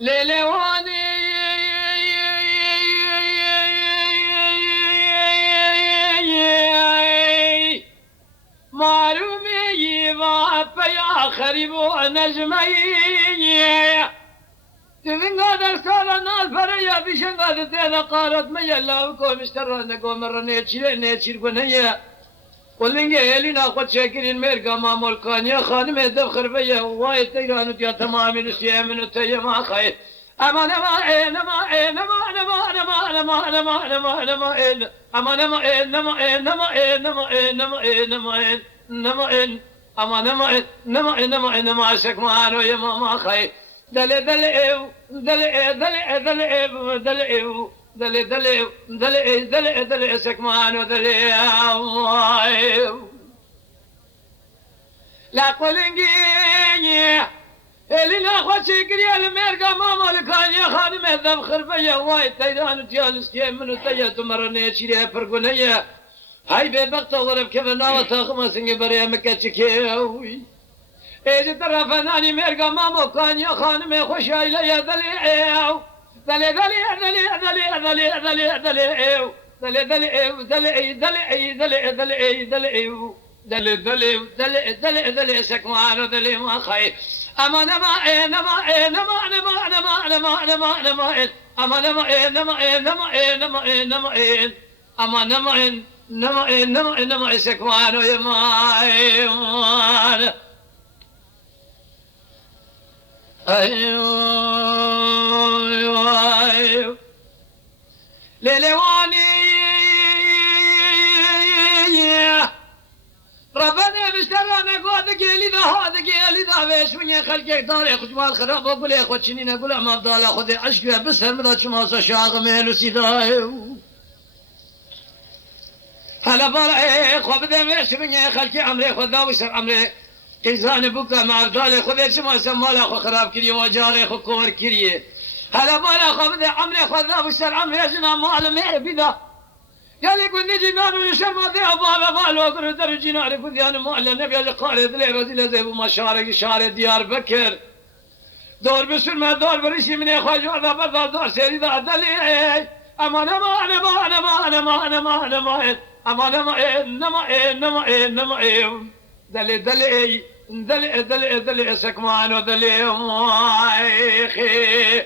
لیلوانی معلومی و پیا خریب و نجمی تنقا در سال نال پر یا بیشنقا در تیدا قارت میلا و کومشتر را نگومر نیچیر کنه ولنگه هلینا خود شاکرین مرگا معمول کانیا خانم دفخر بیا وای تیرانو تیا تمامی نسیه منو تیا ما خیر امان امان امان امان امان امان امان امان امان امان امان امان امان امان امان امان شکمانو یا ما خیر دل دل او دل دل دل او دل او دل دل دل دل دل سكمان دل لا قولنجي اللي ناخذ شكري المرقة ما مالكان يا خانم الذب خربية وايد تيران جالس كيم من التيا تمرني شيري فرقونية هاي بيبقى تغرب كيف ناوى تاخما سنجي بريا مكتشكيوي ايجي ترى فناني مرقة ما مكان يا خانم خوش ايلا يا دليعو دلي دلي دلي دلي دلي دلي دلي دلي دلي دلي دلي دلي دلي دلي دلي دلي دلي دلي دلي سكوان دلي ما خير امان امان امان امان امان امان امان امان امان امان امان امان امان امان امان امان نما نما نما سكوان يا مان ايوه ليلواني ربنا مشترنا قد قيلي ذا هذا قيلي ذا بيش من خلقك دار خجمال خراب وقول يا اخوتي نينا قول ما بدال اخذ عشق بس هالمدى شما شاغ ميلو سيداي هلا بار خو بده مش من خلقي عمري خذا وسر عمري كيزان بوكا مع بدال خذ شما سمال اخو خراب كري وجاري خو كور كري هلا بار خو بده عمري خذا وسر عمري جنا مال مير بذا قال يقول نجي نانو يشمع ذي أبابا مالو أقول درجي نعرف ذي أنا مؤلا نبي اللي قال ذي رزيل ذي بمشارق شارع ديار بكر دور بسر ما دور بريشي من إخوة جوارنا بذار دور سيري ذا دلي أمان أمان أمان أمان أمان أمان أمان أمان أمان أمان دلي دلي دلي دلي دلي سكمان ودلي مايخي